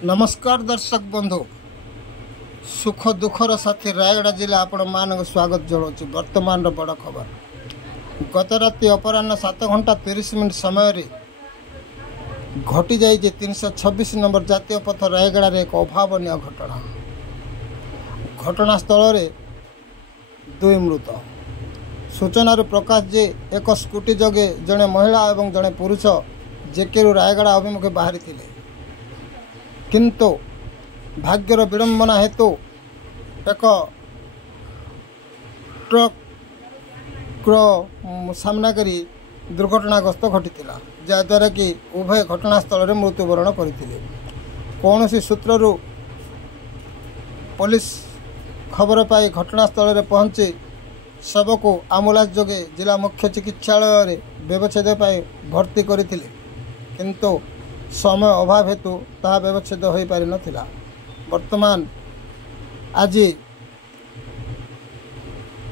नमस्कार दर्शक बंधु सुख दुखर साथी रायगड़ा जिला आपण मान स्वागत जनाऊँ। वर्तमान बड़ खबर गत राति अपराह 7 घंटा 30 मिनट समय घटी जाए 326 नंबर जातीय पथ रायगड़ा एक अभावन घटना। घटनास्थल में 2 मृत। सूचनार प्रकाश जे एक स्कूटी जगे जड़े महिला और जड़े पुरुष जेकेरू रायगड़ा अभिमुखे बाहरी थिले, किंतु भाग्यर विडंबना हेतु एक ट्रक सामना करी दुर्घटनाग्रस्त घटी जहाद्वारा कि उभय घटनास्थल में मृत्युवरण करते। कौन सूत्रु पुलिस खबर पाई घटनास्थल में पहुंची शव को आम्बुलांस जोगे जिला मुख्य चिकित्सालय व्यवच्छेद भर्ती करते, किंतु समय अभाव हेतु ताहा व्यवच्छेद हो पारि नथिला। वर्तमान आज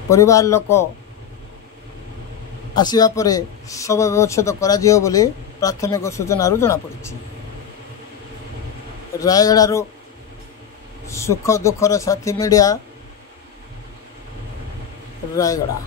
परिवार लोक आसिबा परे शव व्यवच्छेद करा जियो बोली प्राथमिक सूचना जना पड़ी। रायगड़ारू सुख दुखर साथी मीडिया रायगड़ा।